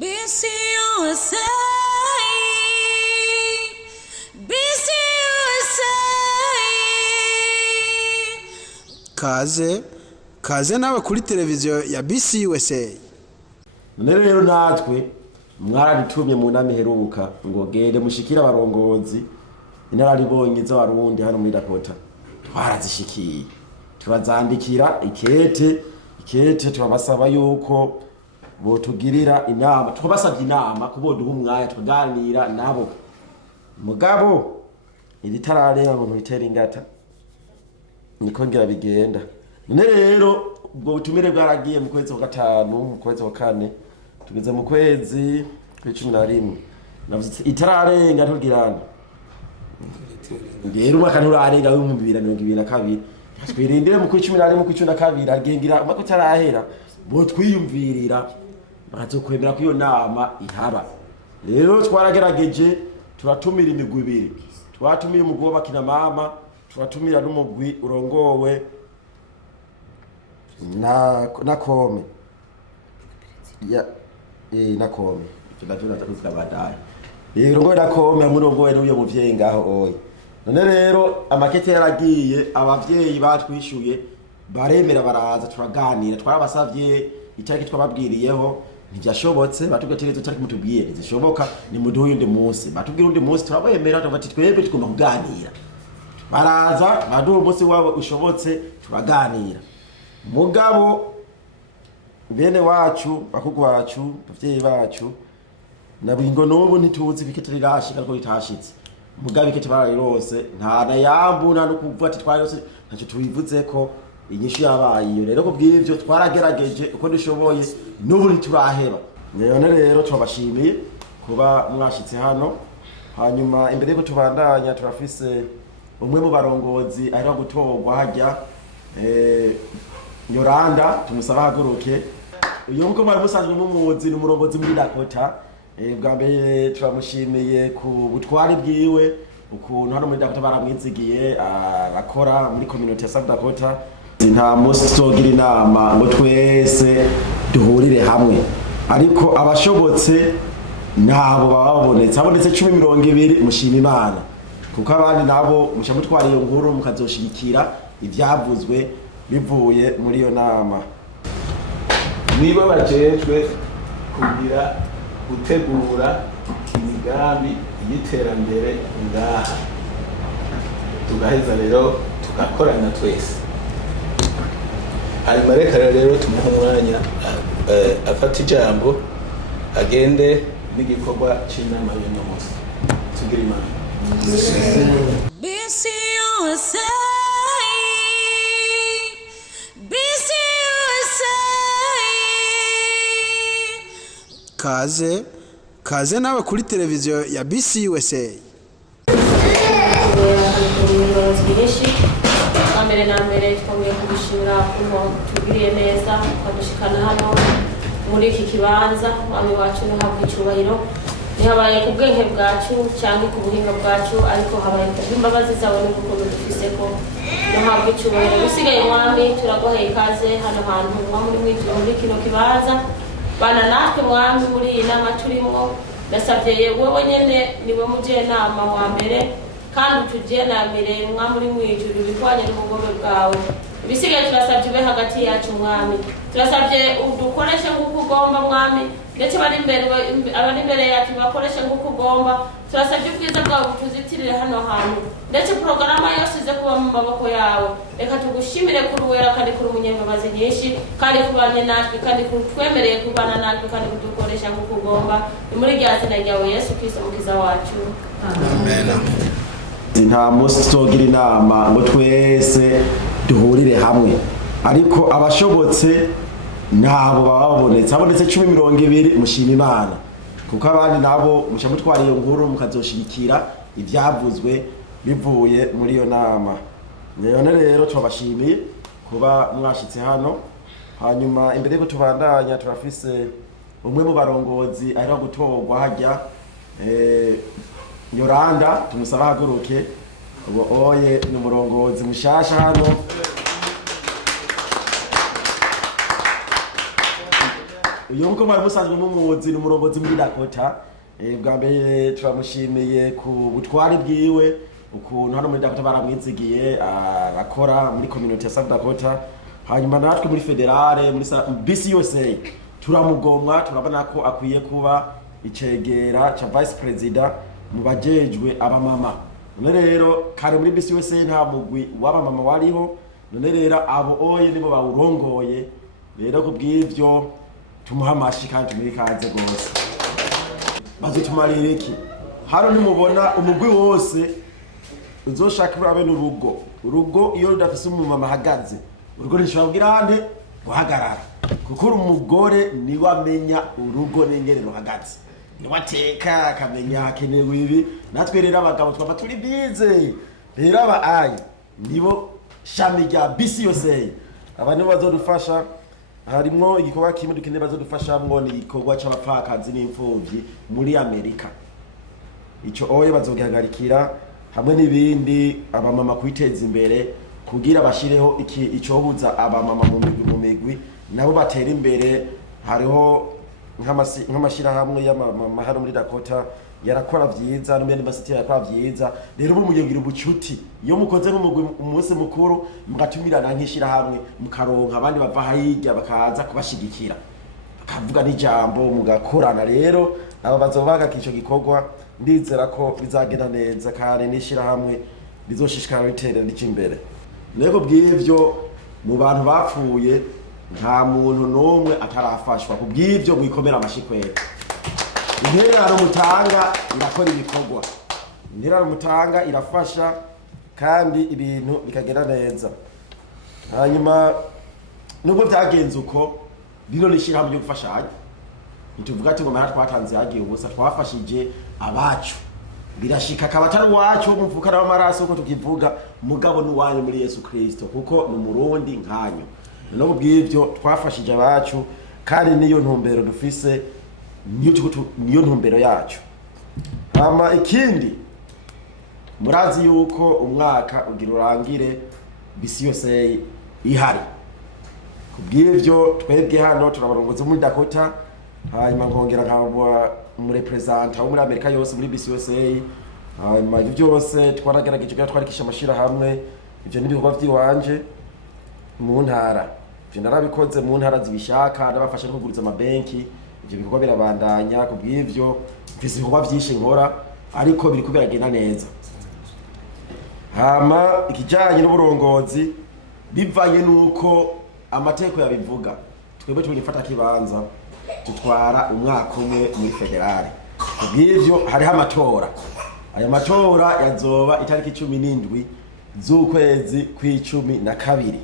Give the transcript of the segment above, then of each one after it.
Bcusa, kaze nawe kuri televiziyo ya Bcusa. None rero natwe mwaradutumye mu nama iheruka ngo gende mushikira abarongozi inararibonye z'abarundi hano muri Dakota. Twarazishikiye turazandikira ikete turabasaba yuko botugirira inama, twabasabye inama kuboduha umwanya tuganira nabo. Mugabo iritarareba ngo ntitera ingata niko ngira bigenda. None rero ubwo butumire bwaragiye mu kwezi wa gatanu, mu kwezi wa kane, tugeze mu kwezi kwa 11. Navuze itararenga ntugirana. Ngero umwaka nturarenga mu 2022. Twirindire mu kwa 11 mu kwa 12 agengira umwaka utarahera. Bo twiyumvirira bazokwemera ko iyo nama ihaba. Rero twaragerageje turatumira imigwi ibiri. Twatumiye umugwi w'abakina mama, turatumira n'umugwi urongowe na kome ya nakome tunatuna takuza badai ngo nakome amurongowe n'uyo muvyeyi ngaho oyi. None rero amakete yaragiye, abavyeyi batwishuye baremera baraza turaganira, twarabasavye itariki twababwiriyeho ntibyashobotse, batugatereza utariki mutubwiye zishoboka ni muduhe undi munsi, batubwira undi munsi turabemera tubati twebwe tugomba kuganira. Baraza baduha umunsi wabo ushobotse turaganira. Mugabo bene wacu bakugwa wacu bavyeyi bacu nabingo nobu ntituzi bikete rirashika ko litashitse. Mugabo ikete bararose nta na yambuna no kuvuga ati twayose ntacyo tubivuze ko inyishu yabaye iyo. Rero kubw'ivyo twaragerageje uko dushoboye n'ubu ntituraheba. None rero turabashimiye kuba mwashitse hano. Hanyuma imbere ko tubandanya turafise umwe mu barongozi ari gutorwa hajya Yoranda, tumusaba haguruke. Uyo mko bari musanzwe mumuzi n'umurongozi muri Dakota. Bwa mbere turamushimiye ku butwari bwiwe, ukuntu hano muri Dakota baramwizigiye arakora muri community ya South Dakota. Nta musi tuzogira inama ngo twese duhurire hamwe, ariko abashobotse nabo babonetse 10-20 mushima Imana, kuko abandi nabo mushamutwara iyo nkuru mukazoshigikira ivyavuzwe bivuye muri iyo nama. Niba bajejwe kugira gutegura imigambi y'iterambere ngaha, tugaheza rero tugakorana twese. Hanyuma rero tumuha umwanya afata ijambo agende n'igikorwa c'inama y'uno munsi. Tugira Imana. Bcusa, kaze nawe kuri televiziyo ya Bcusa. Mbere na mbere twongeye kubishimira kuko tugiriye neza kwadushikana hano muri iki kibanza. Wami wacu ntabwo icubahiro ntihabaye ku bwenge bwacu cyangwa ku buhinga bwacu, ariko habaye ku imbabazi zawe n'urukundo dufise ko ntabwo icubahiro. Bisigaye mwami turagoheye ikaze hano hantu muri mwijuru muri kino kibanza. Bana natwe mwami muri iyi nama turimo, nasabye wowe nyene niwe muje nama wa mbere kandi tujenamire mwami muri mwijuru bikwanye n'ubugombe bwawe. Ibisigaye turasabye ube hagati yacu mwami, turasabye udukoreshe nk'uko ugomba mwami, ndetse abari imbere yacu bakoreshe nk'uko ugomba. Turasabye ubwiza bwawe butuzitirire hano hantu, ndetse porogaramu yose ize kuba mu maboko yawe. Reka tugushimire kuri uwera kandi kuri umunyembabazi nyinshi, kandi kubanye natwe kandi twemereye kubana natwe kandi kudukoresha nk'uko ugomba. Ni muri rya zina ryawe Yesu Kristo mukiza wacu. Amen. Nta musi tuzogira inama ngo twese duhurire hamwe, ariko abashobotse nabo babonetse 10-20 mushima Imana, kuko abandi nabo mushamutwara iyo nkuru mukazoshigikira ivyavuzwe bivuye muri iyo nama. None rero turabashimiye kuba mwashitse hano. Hanyuma imbere ko tubandanya turafise umwe mu barongozi ari gutorwa hajya Yoranda, tumusaba haguruke. Ubo oye n'umurongozi mushasha hano. uyu nko mwari musanzwe mumuzi ni umurongozi muri Dakota. Bwa mbere turamushimiye ku butwari bwiwe, ukuntu hano muri Dakota baramwizigiye arakora muri community ya South Dakota. Hanyuma natwe muri federale muri Bcusa turamugomwa, turabona ko akwiye kuba icegera cha vice president mu bajejwe abamama. None rero kare muri Bcusa nta mugwi w'abamama wariho, none rero abo oye nibo bawurongoye. Rero kubw'ivyo tumuha amashi kandi tumwikaze gose. Bazotumarira iki? Hano nimubona umugwi wose uzoshaka urabe urugo iyo rudafise umumama ahagaze, urugo nishobora ande guhagarara, kuko umugore niwe amenya urugo n'ingene ruhagaze, niwe ateka akamenya hakenewe ibi. Natwe rero abagabo twaba turi bize, rero aba nibo shami rya Bcusa. Aba nibo bazodufasha. Harimwo igikorwa kimwe dukeneye bazodufashamwo ni igikorwa c'abapfakazi n'imfuvyi muri Amerika. Ico oye bazogihagarikira hamwe n'ibindi abamama kwiteza imbere kugira bashireho icobuza abamama mu migwi nabo batera imbere. Hariho nk'amashira hamwe y'amama hano muri Dakota yarakora vyiza, n'umwe n'ibasiti yarakora vyiza. Rero bo muyogira ubucuti, iyo mukoze nk'umugwi umunsi mukuru mugatumirana nk'ishira hamwe mukaronka abandi bava hirya bakaza kubashigikira bakavuga n'ijambo mugakorana. Rero aba bazobaga kico gikorwa ndizera ko bizagenda neza kandi n'ishira hamwe bizoshishikara bitera n'ikimbere. Nego bw'ivyo mu bantu bapfuye nta muntu n'umwe atarafashwa, kubw'ivyo mwikomera amashikwera. Intererano mutanga irakora ibikorwa, intererano mutanga irafasha kandi ibintu bikagenda neza. Hanyuma nubwo byagenze uko bino nishira hamwe gufashanya, nituvuga ati ngo mara twatanze yagiye ubusa, twafashije abacu birashika kabatari wacu muvuka n'amaraso uko tukivuga, mugabo n'uwanyu muri Yesu Kristo, kuko ni Murundi nkanyu. Nubwo bw'ivyo twafashije abacu kandi niyo ntumbero dufise, niyo ntumbero yacu. Hama ikindi murazi yuko umwaka ugira urangire Bcusa ihari. Kubw'ivyo twebwe hano turabarongoza muri Dakota, hanyuma nkongera nkaba mu representa wo muri Amerika yose muri Bcusa. Hanyuma ivyo byose twaragerageje kugira twarikisha amashira hamwe. Ivyo n'ibikorwa by'iwanje mu ntara, ivyo narabikoze mu ntara zibishaka, nabafasha no kuguriza amabanki. Ivyo bikorwa birabandanya. Kubw'ivyo mfise ibikorwa vyinshi nkora ariko biri kubiragenda neza. Hama ikijanye n'uburongozi bivanye nuko amateko yabivuga, twebwe tubifata kibanza tutwara umwaka umwe muri federale. Kubw'ivyo hariho amatora. Aya matora yazoba itariki 17 z'ukwezi kw'icumi-na-kabiri.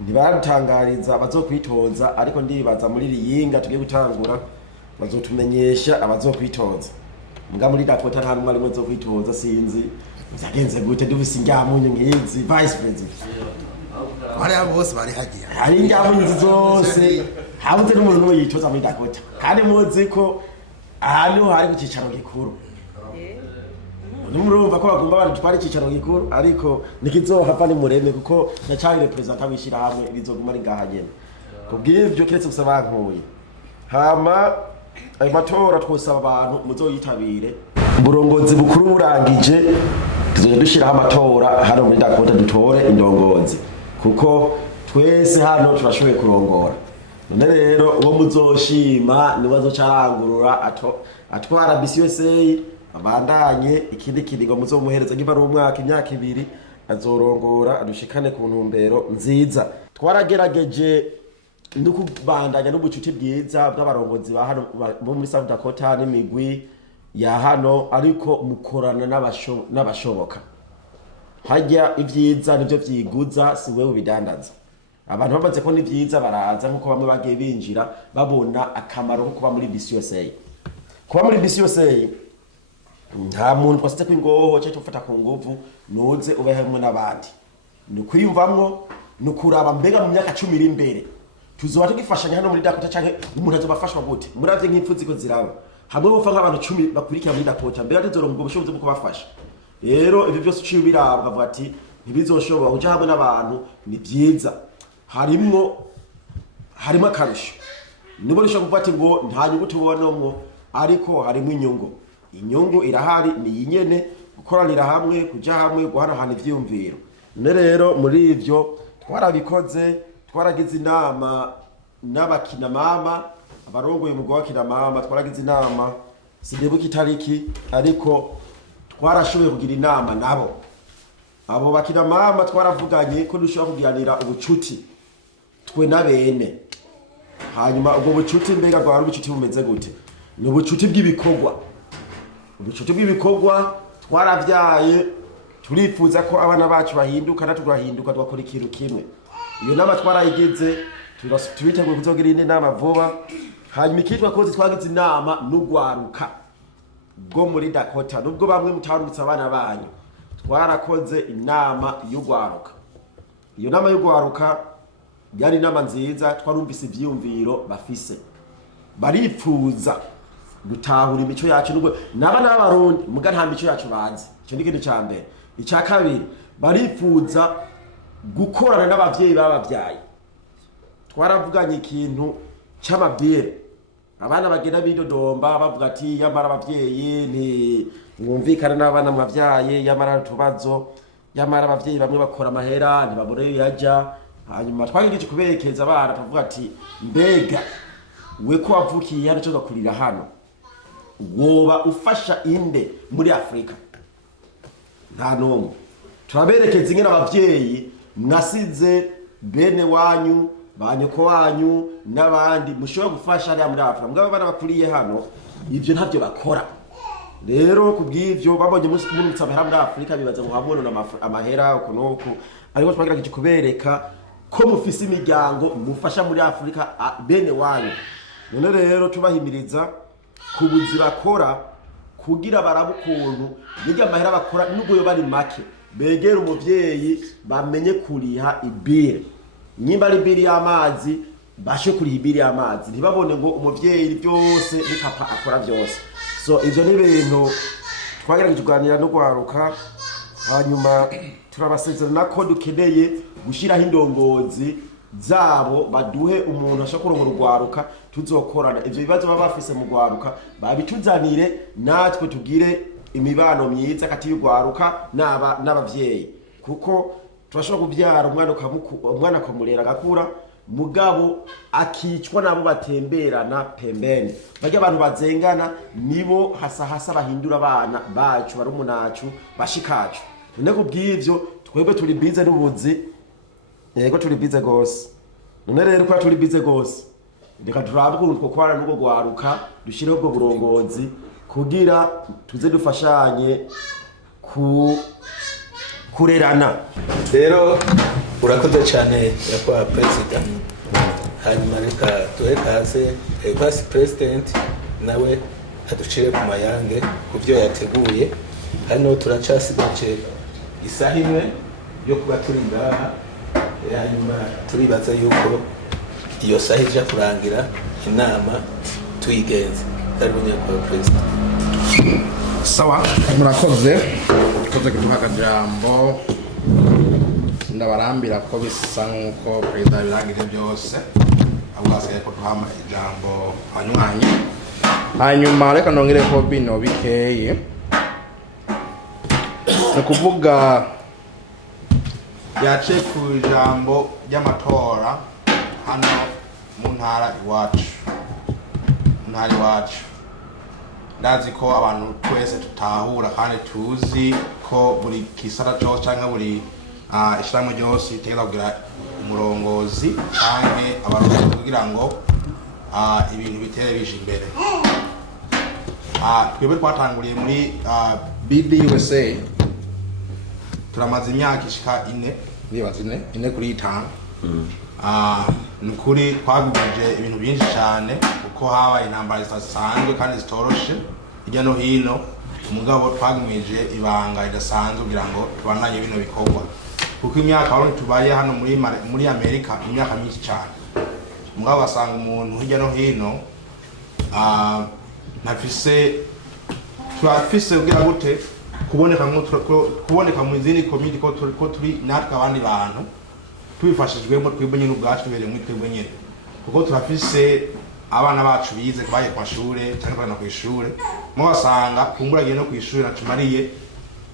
Ntibaratangariza abazokwitoza, ariko ndibaza muri Riyinga tugiye gutangura bazotumenyesha abazokwitoza. Mga muri Dakota nta numwe arimwe zokwitoza, sinzi byagenze gute. Dufise ingamunyu ngizi vice president, Hari bose bari hagiye, hari ingamunyu zose, habuze n'umuntu umwe yitoza muri Dakota. Kandi muzi ko ahantu hari ku cicaro gikuru, numurumva ko bagomba abantu twari cicaro gikuru, ariko nikizohava ni mureme kuko nacari representa wishira hamwe bizoguma ari ngahagenda. Kubw'ivyo kiretse gusaba nkuye. Hama ayo matora twosaba abantu muzoyitabire. Uburongozi bukuru burangije tuzoje dushiraho amatora hano muri Dakota, dutore indongozi kuko twese hano turashoboye kurongora. None rero uwo muzoshima niwe azocarangurura atwara Bcusa, abandanye ikindi kiringo muzomuhereza ngiba ari umwaka imyaka 2 azorongora adushikane ku ntumbero nziza. Twaragerageje ndukubandanya n'ubucuti bwiza bw'abarongozi ba hano bo muri South Dakota n'imigwi ya hano, ariko mukorana n'abashoboka. Hajya ivyiza nivyo vyiguza, si wewe bidandaza. Abantu bamaze ko nivyiza baraza, nkuko bamwe bagiye binjira babona akamaro ko kuba muri Bcusa. Kuba muri Bcusa nta muntu twasite kwingoho cyo tufata ku nguvu nuze ube hamwe n'abandi, ni kwiyumvamwo nukuraba mbega mu myaka 10 iri imbere tuzoba tugifashanya hano muri Dakota canke umuntu azobafashwa gute. Muravye nk'ipfuzi ko ziraba hamwe bopfa nk'abantu 10 bakurikira muri Dakota, mbega tuzoronka ubushobozi bwo kubafasha. Rero ivyo byose uciye birabwa avuga ati ntibizoshobora uja hamwe n'abantu, ni byiza. Harimo akarusho nibo rishobora kuvuga ati ngo nta nyungu tubonomwo ariko harimo inyungu irahari ni nyene gukoranira hamwe kuja hamwe guhanahana ivyiyumviro none rero muri ivyo twarabikoze twaragize inama n'abakina mama abarongoye umugwa wakina mama twaragize inama sindebuka itariki ariko twarashoboye kugira inama nabo abo bakina mama twaravuganye ko dushobora kugiranira ubucuti twe nabene hanyuma ubwo bucuti mbega bwari ubucuti bumeze gute ni ubucuti bw'ibikorwa twaravyaye turifuza ko abana bacu bahinduka naturahinduka twakora ikintu kimwe iyo nama twarayigize tubiteguye kuzogira indi nama vuba hanyuma ikitwa kozi twagize inama n'ugwaruka bwo muri Dakota nubwo bamwe mutarungitse abana banyu twarakoze inama y'ugwaruka iyo nama y'ugwaruka yari inama nziza twarumvise ivyiyumviro bafise barifuza gutahura imico yacu nubwo n'abana b'abarundi muga nta mico yacu bazi icyo ni kintu ca mbere icya kabiri barifuza gukorana n'abavyeyi babavyaye twaravuganye ikintu c'amabwire abana bagenda bidodomba bavuga ati yamara abavyeyi ni mwumvikana n'abana mwavyaye yamara utubazo yamara abavyeyi bamwe bakora amahera ntibabure yaja hanyuma twagirije kuberekeza abana tuvuga ati mbega we ko wavukiye hano cyo gakurira hano woba ufasha inde muri Afrika nta numwe turaberekeza ingene abavyeyi mwasize bene wanyu banyoko wanyu n'abandi mushobora gufasha ari muri Afrika mugabo bana bakuriye hano ivyo ntavyo bakora rero kubw'ivyo babonye munsi amahera muri Afrika bibaza ngo hamwe amahera ukunoko ariko twagerageje kubereka ko mufise imiryango mufasha muri Afrika bene wanyu none rero tubahimiriza kubuzi bakora kugira barabukuntu biga amahera bakora nubwo yo bari make begera umuvyeyi bamenye kuriha ibire nyimba ari ibiri y'amazi bashe kuriha ibiri y'amazi ntibabone ngo umuvyeyi byose ni papa akora byose so ivyo ni ibintu twagerageje kuganira no gwaruka hanyuma turabasezerana ko dukeneye gushiraho indongozi zabo baduhe umuntu ashaka kuronka urwaruka tuzokorana ivyo bibazo baba bafise mu gwaruka babituzanire natwe tugire imibano myiza kati y'ugwaruka n'abavyeyi kuko turashobora kubyara umwana akamurera agakura mugabo akicwa nabo batemberana pembeni bajya abantu bazengana nibo hasa bahindura abana bacu barumunacu bashikacu none kubw'ivyo twebwe turi bize n'ubuzi yego turi bize gose none rero kwa turi bize gose reka turabe ukuntu twokwana n'ubwo gwaruka dushireho ubwo burongozi kugira tuze dufashanye kurerana rero urakoze cyane yakwa president hanyuma reka duhe kaze vice president nawe aducire ku mayange ku byo yateguye hano turacasigaje isaha imwe yo kuba turi ngaha hanyuma turibaza yuko iyo saha ija kurangira inama tuyigenze ari nyakwa president sawa murakoze kuduha akajambo ndabarambira ko bisa nk'uko perezida birangije byose ahubwo hasigaye ko duhama ijambo hanyuma reka nongere ko bino bikeye ni kuvuga yaciye ku ijambo ry'amatora hano mu ntara iwacu ndazi ko abantu twese tutahura kandi tuzi ko buri kisara cyose cyangwa buri ishyirahamwe ryose ritegerezwa kugira umurongozi cyangwa abarongozi kugira ngo ibintu bitere bije imbere. Twebwe twatanguriye muri Bcusa turamaze imyaka ishika 4 nibaza 4 kuri 5. Nukuri twagumije ibintu byinshi cyane uko habaye intambara zisanzwe kandi zitoroshe hirya no hino, umugabo twagumije ibanga ridasanzwe kugira ngo tubandanye bino bikorwa, kuko imyaka aho tubaye hano muri Amerika imyaka myinshi cyane. Umugabo basanga umuntu hirya no hino turafise kugira gute kuboneka mu zindi komite ko turi natwe abandi bantu tubifashijwemo twebwe nyine ubwacu tubereye muri twebwe nyine, kuko turafise abana bacu bize bagiye ku mashure cyangwa bana ku ishure mo basanga kumburagiye no ku ishure nacumariye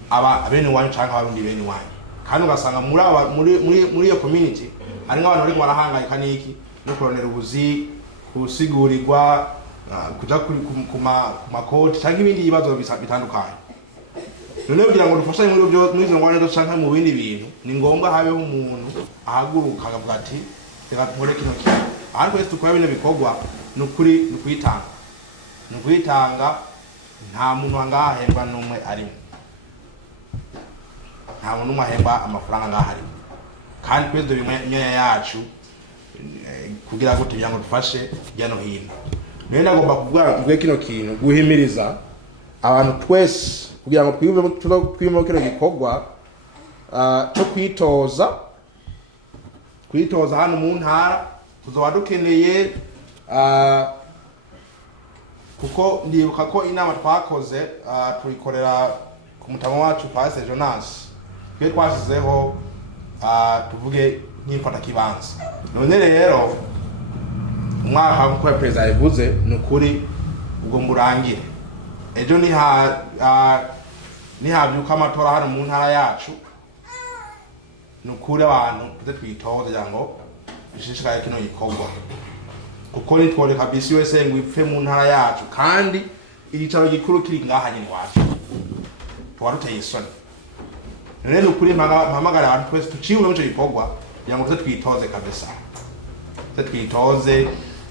abene wanyu cyangwa abarundi bene wanyu kandi ugasanga muri iyo community hari nk'abantu bari barahangayika n'iki no kuronera ubuzi kusigurirwa kuja ku makoti cyangwa ibindi bibazo bitandukanye. None kugira ngo dufashanye muri izo ngwane zo canke mu bindi bintu ni ngombwa habeho umuntu ahaguruka akavuga ati reka nkore kino kintu. Ahandi twese dukora bino bikorwa nukuri nukwitanga nta muntu angahembwa n'umwe arimo. Nta muntu n'umwe ahembwa amafaranga ngahari. Kandi twese dore imyanya yacu kugira ngo tugira ngo dufashe jya no hino. None nagomba kuvuga kino kintu guhimiriza abantu twese kugira ngo twiyumve kino gikorwa cyo kwitoza hano mu ntara tuzoba dukeneye kuko ndibuka ko inama twakoze tuyikorera ku mutamo wacu Pastor Jonas twe twashizeho tuvuge nk'imfata kibanza. None rero umwaka nk'uko perezida yavuze nukuri ubwo murangire ejo nihabyuka amatora hano mu ntara yacu nukuri abantu twitoze kugira ngo ishishikaye kino gikorwa kuko nitworeka bisi wese ngo ipfe mu ntara yacu kandi igicaro gikuru kiri ngaha nyine wacu twaruteye isoni. None nukuri mpamagara abantu twese tuciwe mu cyo gikorwa kugira ngo twitoze kabisa twitoze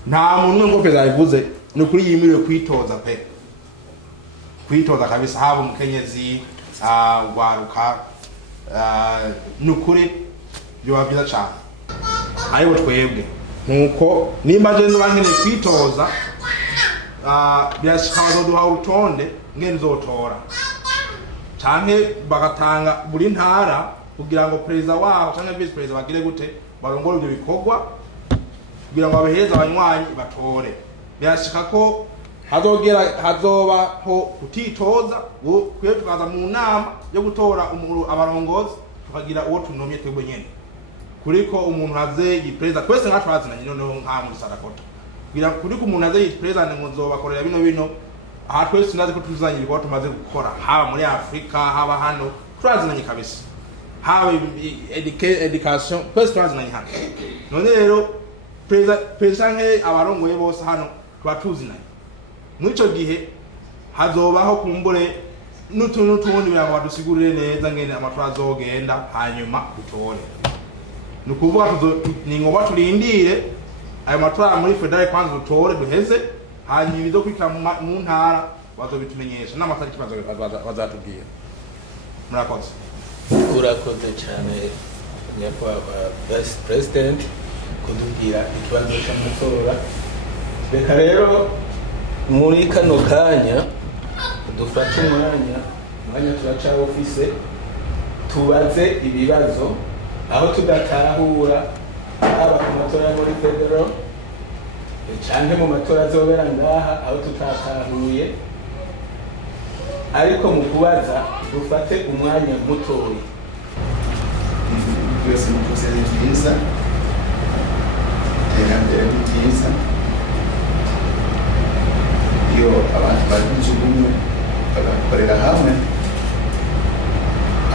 nta muntu ngo perezida yavuze nukuri yimiriwe kwitoza pe kwitoza kabisa haba umukenyezi gwaruka nukuri byo byiza cyane aribo twebwe nuko nimba jenzo bankene kwitoza byashika bazoduha urutonde ngene zotora canke bagatanga buri ntara kugira ngo perezida waho canke vice perezida bagire gute barongora ibyo bikorwa kugira ngo abaheza abanywanyi batore. Byashika ko hazobaho kutitoza kwe tukaza mu nama yo gutora abarongozi tukagira uwo tunomye twebwe nyene kuriko umuntu haze yipereza twese nka twazinanye noneho nka muri Dakota kugira kuriko umuntu haze yipereza ngo nzobakorera bino aha twese tunaze ko tuzanye ibikorwa tumaze gukora haba muri Afrika haba hano twazinanye kabisa haba education twese twazinanye hano. None rero perezida nke abarongoye bose hano twatuzinanye muri ico gihe hazobaho kumbure n'utundi birango badusigurire neza ngene amatora azogenda hanyuma dutore. Nukuvuga ni ngombwa turindire ayo matora muri federal kwanza dutore duheze hanyuma ibizo kwikira mu ntara bazobitumenyesha n'amatariki bazatubwira. Murakoze. Urakoze cyane nyakubahwa Vice President kudubwira ikibazo cy'amatora. Reka rero muri kano kanya dufate umwanya turaca office tubaze ibibazo aho tudatahura aba ku matora muri federal cyane mu matora azobera ngaha aho tutatahuye ariko mu kubaza dufate umwanya mutoyi byose mukoze byiza terambere byiza iyo abantu bari ubumwe bagakorera hamwe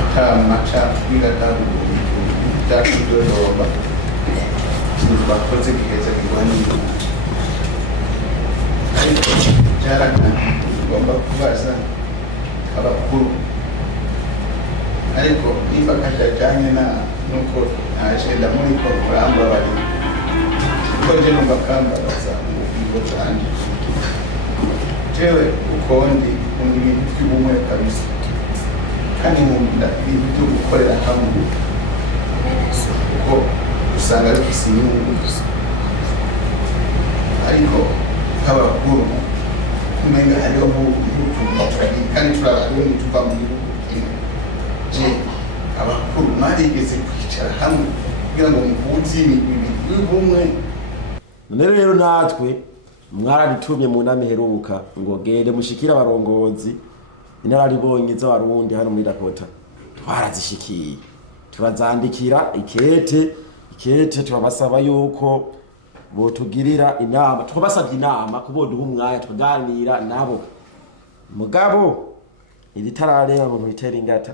atamaca bigatahura byakidoroba bakoze biheza bigwanira ariko cyarakana tugomba kubaza abakuru ariko nimba kajyanye nuko ntajenda muri ko kuramba bari ko je numva kambaza ngo cyane jewe ukondi undi ibintu by'ubumwe kabisa kandi nkunda ibintu byo gukorera hamwe kuko usanga ari inyungu ariko nk'abakuru kumenga hariho nk'utuntu kandi turabarundi tuva mu gihugu kimwe je abakuru marigeze kwicara hamwe kugira ngo muhuze ibintu by'ubumwe. None rero natwe mwaradutumye mu nama iheruka ngo gende mushikira abarongozi inararibonye z'abarundi hano muri Dakota twarazishikiye turazandikira ikete turabasaba yuko botugirira inama twabasabye inama kuboduha umwanya tukaganira nabo mugabo iritarareba ngo ntitera ingata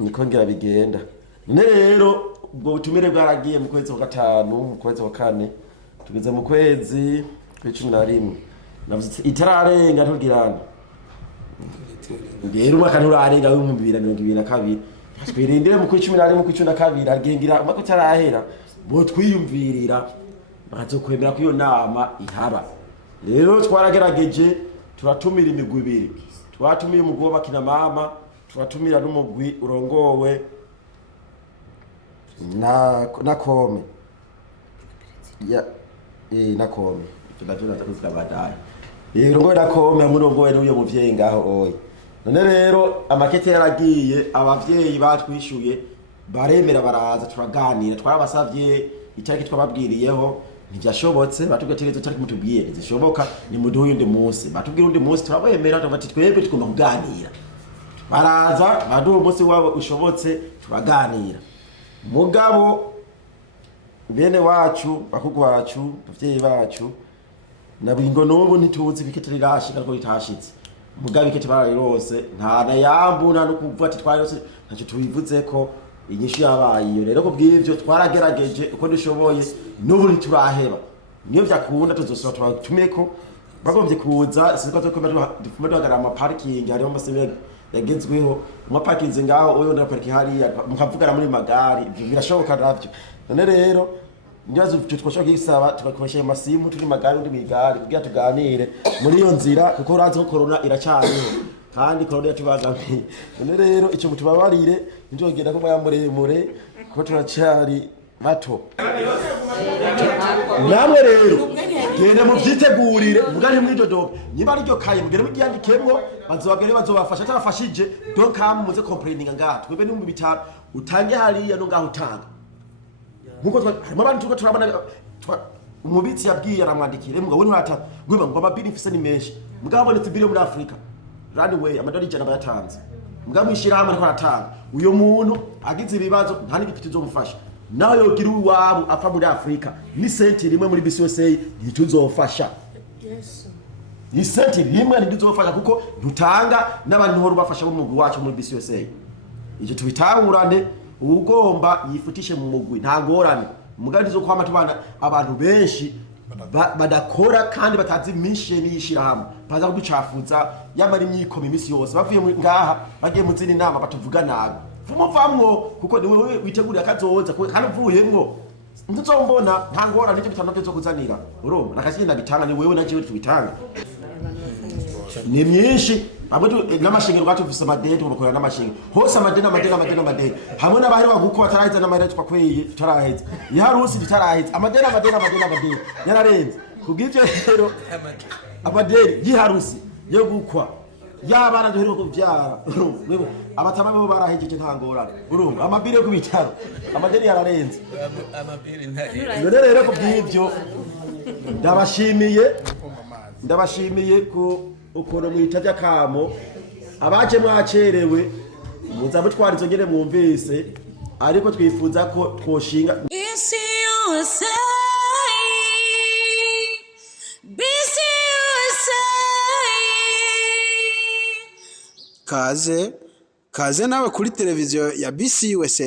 niko ngira bigenda none rero ubwo butumire bwaragiye mu kwezi kwa gatanu mu kwezi kwa kane tugeze mu kwezi kwa 11 navuze itararenga ntugirana ngero umwaka nturarenga mu 2022 twirindire mu kwa 11 mu kwa 12 agengira umwaka utarahera bo twiyumvirira bazokwemera ko iyo nama ihaba rero twaragerageje turatumira imigwi ibiri twatumiye umugwi w'abakina mama turatumira n'umugwi urongowe na kome ya na kome tunajua tutakuzika baadaye urongowe na kome amurongowe n'uyo muvyeyi ngaho oyi none rero amakete yaragiye abavyeyi batwishuye baremera baraza turaganira twarabasavye itariki twababwiriyeho ntibyashobotse batubwiye tutari mutubwiye zishoboka ni muduhu yundi munsi batubwira undi munsi turabemera tubati twebwe tukoma kuganira baraza baduhu munsi wabo ushobotse turaganira mugabo bene wacu bakugwa wacu bavyeyi bacu nabingo n'ubu ntituzi bikete rirashika ko litashitse mugabo ikete bararose nta na yambuna no kuvuga ati twarose ntacyo tubivuze ko inyishu yabaye iyo rero kubw'ivyo twaragerageje uko dushoboye n'ubu ntituraheba niyo vyakunda tuzosora turatumeko bagombye kuza siko dufuma duhagarara ama parking hariho amasebe yagezweho ama parking ngaho oyo na parking hariya mukavugana muri magari birashoboka navyo none rero ndibazo twashaka gisaba tugakoresha amasimu turi magari ndi migari kugira tuganire muri iyo nzira kuko urazi ko corona iracyariho kandi corona yatubagamiye none rero ico mutubabarire ndogenda ko muremure ko turacyari bato namwe rero genda muvyitegurire mugari muri dodo niba ari ryo kaye mugere mugiyandikemwo bazobagere bazobafasha tarafashije donc kam muze complaining ngaha twebe n'umbi bitaro utange hariya no ngaho utanga nkuko harimo abantu tuko turabona umubitsi yabwiye aramwandikire mugabo ntata gwiba ngo amabiri mfise ni menshi mugabo bonetse biri muri Afrika runway amadari jana bayatanze mugabo ishirahamwe ariko aratanga uyo muntu agize ibibazo nta n'igiti zomufasha nawe yogira uwabo apfa muri Afrika ni senti rimwe muri Bcusa ntituzofasha ni senti rimwe ntituzofasha kuko dutanga n'abantu horo bafasha mu mugwi wacu muri Bcusa icyo tubitangurane ugomba yifutishe mu mugwi nta ngorane mugandi zo kwama tubana abantu benshi badakora kandi batazi mission yishira hamwe baza kuducafuza yamara imyiko imisi yose bavuye ngaha bagiye mu zindi nama batuvuga nabi vumuvamwo kuko niwe witegurira kazoza kandi uvuyemwo ntuzombona nta ngora n'icyo bitandukanye zo kuzanira urumva nakashinda bitanga ni wewe naje tubitanga ni myinshi bamwe n'amashingiro gatuvise amadeni urukorera n'amashingiro hose amadeni hamwe n'abahari baguko batarahiza n'amahera twakweye tutaraheza yaharusi tutaraheza amadeni yararenze kubw'ivyo rero amadeni yiharusi yo gukwa yabana duheruka kuvyara abatama bo barahejeje nta ngorane urumva amabiri yo kubitaro amadeni yararenze amabiri none rero kubw'ivyo ndabashimiye ku ukuntu mwitavya kamo abaje mwacerewe muzabe twarizo ngene mwumvise ariko twifuza ko twoshinga Bcusa kaze nawe kuri televiziyo ya Bcusa.